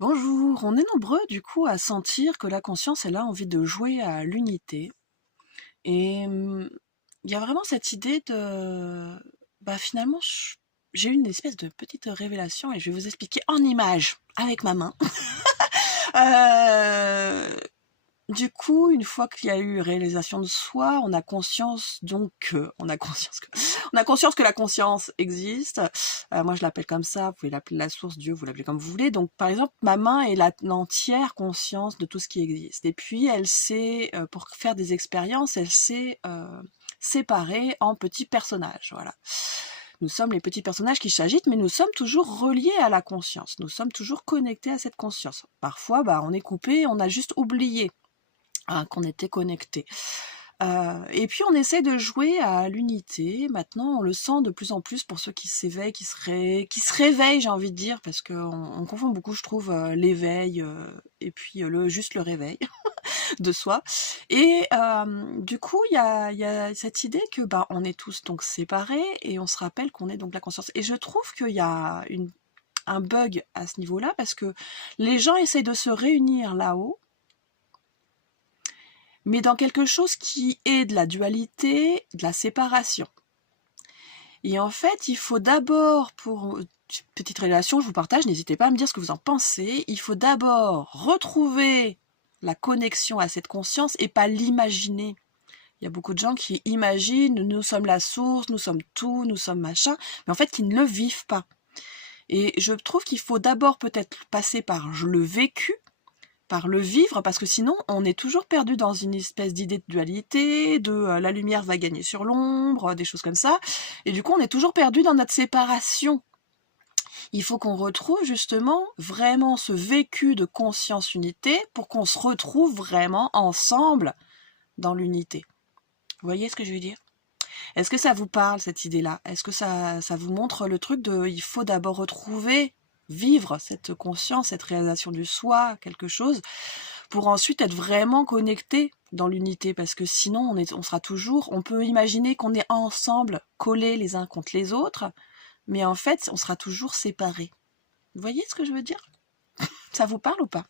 Bonjour, on est nombreux du coup à sentir que la conscience, elle a envie de jouer à l'unité. Et il y a vraiment cette idée de... Bah finalement, j'ai eu une espèce de petite révélation et je vais vous expliquer en images, avec ma main. Euh, du coup, une fois qu'il y a eu réalisation de soi, on a conscience donc on a conscience que la conscience existe. Moi, je l'appelle comme ça. Vous pouvez l'appeler la source, Dieu, vous l'appelez comme vous voulez. Donc, par exemple, ma main est l'entière conscience de tout ce qui existe. Et puis, elle sait, pour faire des expériences, elle sait séparer en petits personnages. Voilà. Nous sommes les petits personnages qui s'agitent, mais nous sommes toujours reliés à la conscience. Nous sommes toujours connectés à cette conscience. Parfois, on est coupé, on a juste oublié qu'on était connecté. Et puis on essaie de jouer à l'unité. Maintenant, on le sent de plus en plus pour ceux qui s'éveillent, qui se réveillent, j'ai envie de dire, parce qu'on confond beaucoup, je trouve, l'éveil et puis juste le réveil de soi. Et du coup, il y a cette idée que on est tous donc séparés et on se rappelle qu'on est donc la conscience. Et je trouve qu'il y a un bug à ce niveau-là parce que les gens essayent de se réunir là-haut, mais dans quelque chose qui est de la dualité, de la séparation. Et en fait, il faut d'abord, pour petite relation, je vous partage, n'hésitez pas à me dire ce que vous en pensez, il faut d'abord retrouver la connexion à cette conscience et pas l'imaginer. Il y a beaucoup de gens qui imaginent, nous sommes la source, nous sommes tout, nous sommes machin, mais en fait qui ne le vivent pas. Et je trouve qu'il faut d'abord peut-être passer par le vécu, par le vivre, parce que sinon on est toujours perdu dans une espèce d'idée de dualité, de la lumière va gagner sur l'ombre, des choses comme ça, et du coup on est toujours perdu dans notre séparation. Il faut qu'on retrouve justement vraiment ce vécu de conscience unité pour qu'on se retrouve vraiment ensemble dans l'unité. Vous voyez ce que je veux dire? Est-ce que ça vous parle cette idée-là? Est-ce que ça vous montre le truc de il faut d'abord retrouver, vivre cette conscience, cette réalisation du soi, quelque chose, pour ensuite être vraiment connecté dans l'unité, parce que sinon on sera toujours, on peut imaginer qu'on est ensemble, collés les uns contre les autres, mais en fait on sera toujours séparés. Vous voyez ce que je veux dire? Ça vous parle ou pas?